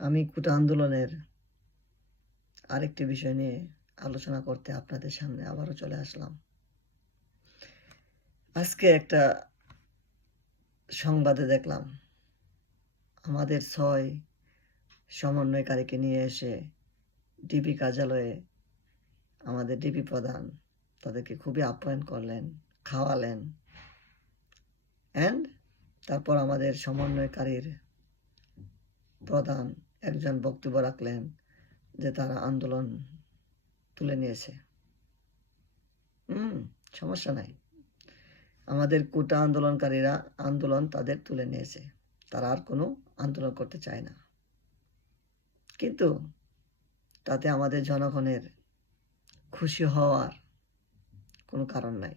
আমি কুটা আন্দোলনের আরেকটি বিষয় নিয়ে আলোচনা করতে আপনাদের সামনে আবারও চলে আসলাম। আজকে একটা সংবাদে দেখলাম, আমাদের ছয় সমন্বয়কারীকে নিয়ে এসে ডিবি কার্যালয়ে আমাদের ডিবি প্রধান তাদেরকে খুবই আপ্যায়ন করলেন, খাওয়ালেন অ্যান্ড তারপর আমাদের সমন্বয়কারীর প্রধান একজন বক্তব্য রাখলেন যে তারা আন্দোলন তুলে নিয়েছে। হুম, সমস্যা নাই। আমাদের কোটা আন্দোলনকারীরা আন্দোলন তাদের তুলে নিয়েছে। তারা আর কোনো আন্দোলন করতে চায় না। কিন্তু তাতে আমাদের জনগণের খুশি হওয়ার কোনো কারণ নাই।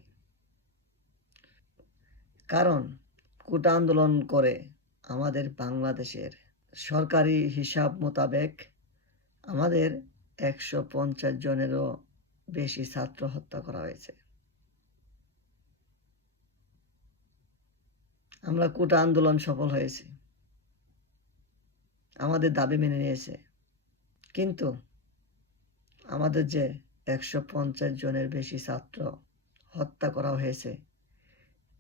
কারণ কোটা আন্দোলন করে আমাদের বাংলাদেশের সরকারি হিসাব মোতাবেক আমাদের একশো পঞ্চাশ জনেরও বেশি ছাত্র হত্যা করা হয়েছে। আমরা কোটা আন্দোলন সফল হয়েছি। আমাদের দাবি মেনে নিয়েছে। কিন্তু আমাদের যে একশো পঞ্চাশ জনের বেশি ছাত্র হত্যা করা হয়েছে,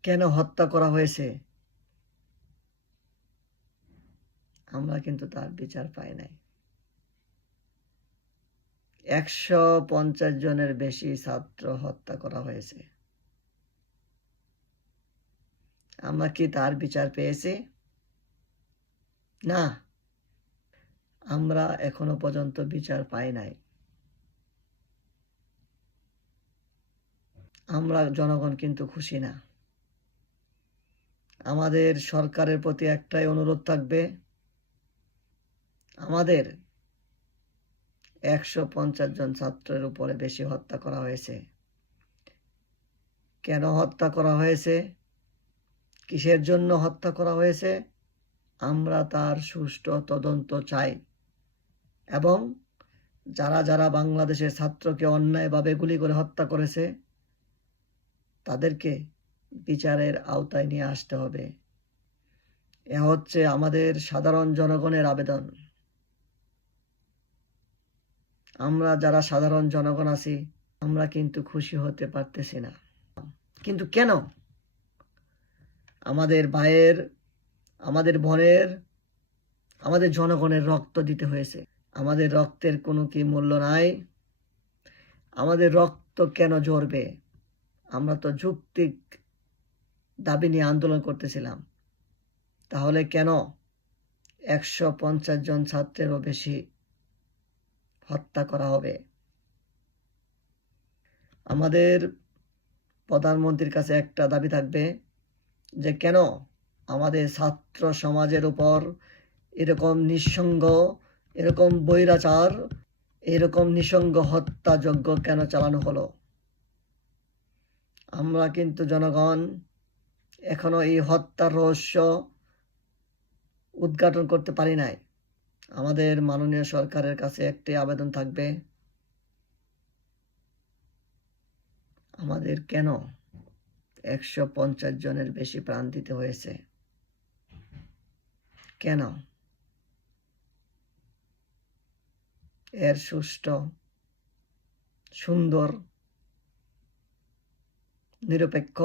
কেন হত্যা করা হয়েছে আমরা কিন্তু তার বিচার পাই নাই। একশো পঞ্চাশ জনের বেশি ছাত্র হত্যা করা হয়েছে। আমরা কি তার বিচার পেয়েছি? না। আমরা এখনও পর্যন্ত বিচার পাই নাই। আমরা জনগণ কিন্তু খুশি না। আমাদের সরকারের প্রতি একটাই অনুরোধ থাকবে আমাদের একশো পঞ্চাশ জন ছাত্রের উপরে বেশি হত্যা করা হয়েছে। কেন হত্যা করা হয়েছে? কিসের জন্য হত্যা করা হয়েছে? আমরা তার সুষ্ঠু তদন্ত চাই। এবং যারা যারা বাংলাদেশের ছাত্রকে অন্যায়ভাবে গুলি করে হত্যা করেছে, তাদেরকে বিচারের আওতায় নিয়ে আসতে হবে। এ হচ্ছে আমাদের সাধারণ জনগণের আবেদন। আমরা যারা সাধারণ জনগণ আছি, আমরা কিন্তু খুশি হতে পারতেছি না। কিন্তু কেন? আমাদের ভাইয়ের, আমাদের বোনের, আমাদের জনগণের রক্ত দিতে হয়েছে। আমাদের রক্তের কোনো কি মূল্য নাই? আমাদের রক্ত কেন ঝরবে? আমরা তো যুক্তিক দাবি নিয়ে আন্দোলন করতেছিলাম। তাহলে কেন একশো পঞ্চাশ জন ছাত্রেরও বেশি হত্যা করা হবে। আমাদের প্রধানমন্ত্রীর কাছে একটা দাবি থাকবে যে, কেন আমাদের ছাত্র সমাজের উপর এরকম নিঃসঙ্গ, এরকম বৈরাচার, এরকম নিঃসঙ্গ হত্যাযজ্ঞ কেন চালানো হলো? আমরা কিন্তু জনগণ এখনও এই হত্যার রহস্য উদ্ঘাটন করতে পারি নাই। আমাদের মাননীয় সরকারের কাছে একটি আবেদন থাকবে। আমাদের কেন একশো পঞ্চাশ জনের বেশি প্রাণ দিতে হয়েছে? কেন? এর সুষ্ঠু, সুন্দর, নিরপেক্ষ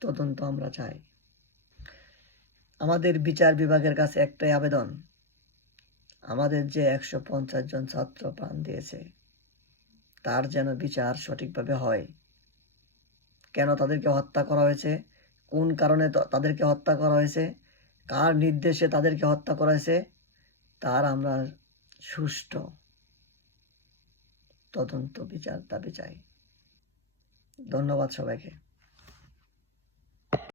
তদন্ত আমরা চাই। আমাদের বিচার বিভাগের কাছে একটাই আবেদন। আমাদের যে একশো পঞ্চাশ জন ছাত্র প্রাণ দিয়েছে, তার যেন বিচার সঠিকভাবে হয়। কেন তাদেরকে হত্যা করা হয়েছে? কোন কারণে তাদেরকে হত্যা করা হয়েছে? কার নির্দেশে তাদেরকে হত্যা করা হয়েছে? তার আমরা সুষ্ঠু তদন্ত বিচার দাবি চাই। ধন্যবাদ সবাইকে।